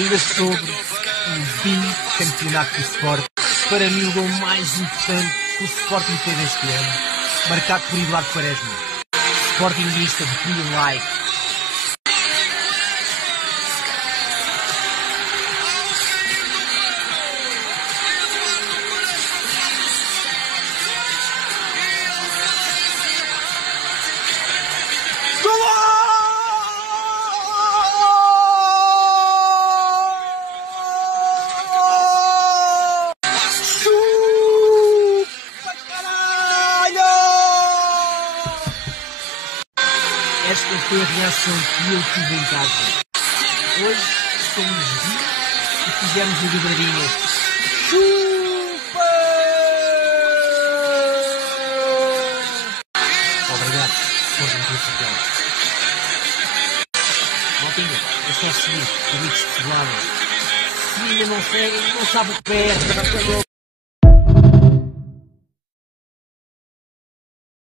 Ainda sobre o bicampeonato do Sport, para mim o gol mais importante que o Sporting teve este ano, marcado por Eduardo Quaresma, Sportingista de Premium Like. Esta foi a reação que eu tive em casa. Hoje somos e fizemos a dobradinha. Chupa! Obrigado por me criticar. Maltinha, é só seguir. Amigos de Celada. Se ainda não seguem, não sabe o que é.